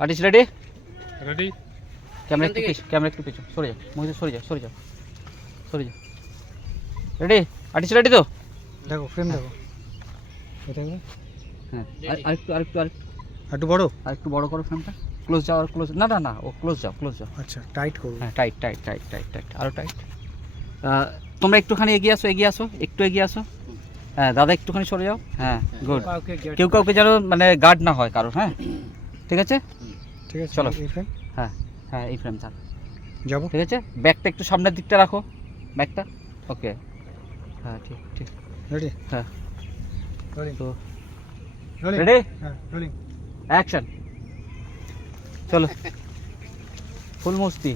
Artist ready ready camera একটু পিছু camera একটু পিছু। সরে যাও মহিলা সরে যাও সরে যাও সরে যাও রেডি আর্টিস্ট রেডি তো? দেখো ফ্রেম দেখো। হ্যাঁ। আর- আরেকটু আরেকটু আরেকটু একটু বড়? আরেকটু বড় করো ফ্রেমটা ক্লোজ যাও আর ক্লোজ না না না ও ক্লোজ যাও ক্লোজ যাও। আচ্ছা টাইট করব হ্যাঁ tight tight tight tight tight আরও টাইট তোমরা একটুখানি এগিয়ে আসো এগিয়ে আসো একটু এগিয়ে আসো। হ্যাঁ দাদা একটুখানি সরে যাও। হ্যাঁ গুড কেউ কাউকে যেন মানে গার্ড না হয় কারোর হ্যাঁ। ঠিক আছে? ঠিক আছে? চলো। হ্যাঁ হ্যাঁ এই ফ্রেম থাক যাব? ঠিক আছে? ব্যাগটা একটু সামনের দিকটা রাখো। ব্যাগটা? ওকে। হ্যাঁ ঠিক ঠিক। রেডি হ্যাঁ। তো রেডি হ্যাঁ অ্যাকশন চলো। ফুল মস্তি।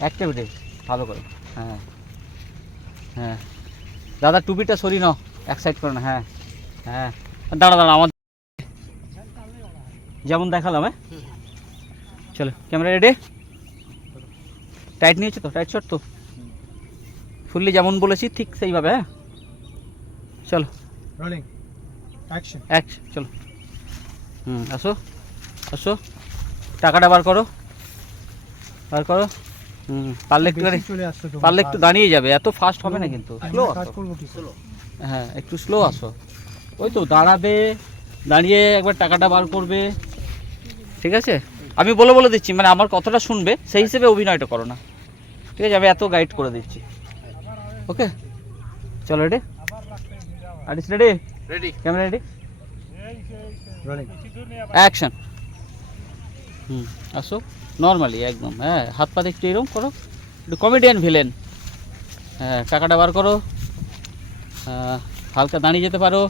অ্যাক্টিভিটি ভালো করে। হ্যাঁ। হ্যাঁ। দাদা টুপিটা সরি নাও। এক সাইড করো না হ্যাঁ। হ্যাঁ। দাঁড়া দাঁড়া আমার যেমন দেখালাম হ্যাঁ? চলো ক্যামেরা রেডি টাইট নিয়েছো তো? টাইট শট তো? ফুললি যেমন বলেছি ঠিক সেইভাবে হ্যাঁ? চলো। রোলিং অ্যাকশন চলো। হুম আসো আসো। টাকাটা বার করো। বার করো। হুম পারলে একটু বেশি চলে আসছো তো পারলে একটু দাঁড়িয়ে যাবে এত ফাস্ট হবে না কিন্তু। স্লো আসো। স্লো হ্যাঁ একটু স্লো আসো। ওই তো দাঁড়াবে দাঁড়িয়ে একবার টাকাটা বার করবে। ঠিক আছে? আমি বলে বলে দিচ্ছি মানে আমার কথাটা শুনবে সেই হিসেবে অভিনয়টা করো না। ঠিক আছে? আমি এত গাইড করে দিচ্ছি। ওকে? চলো ready artist ready ready camera ready action হুম আসো নর্মালি একদম। হ্যাঁ হাত পা একটু এরকম করো। একটু কমেডিয়ান ভিলেন হ্যাঁ টাকাটা বার করো। হ্যাঁ, হালকা দাঁড়িয়ে যেতে পারো।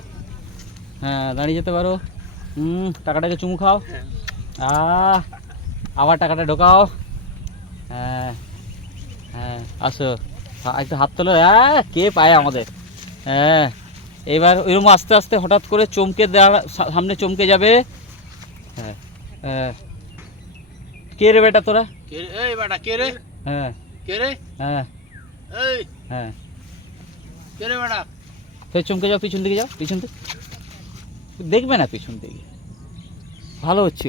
হ্যাঁ দাঁড়িয়ে যেতে পারো। হুম টাকাটাকে চুমু খাও। আহ আবার টাকাটা ঢোকাও। হ্যাঁ হ্যাঁ আসো। একটু হাত তোলো। হ্যাঁ কে পায় আমাদের? হ্যাঁ এবার ওইরকম আস্তে আস্তে হঠাৎ করে চমকে সা- সামনে চমকে যাবে। হ্যাঁ হ্যাঁ। কে রে বেটা তোরা? কে রে? এই বেটা কে রে? হ্যাঁ। কে রে? হ্যাঁ। এই। হ্যাঁ। কে রে বেটা? ফের চমকে যাও পিছন দিকে যাও পিছন দিকে। দেখবে না পিছন দিকে। ভালো হচ্ছে।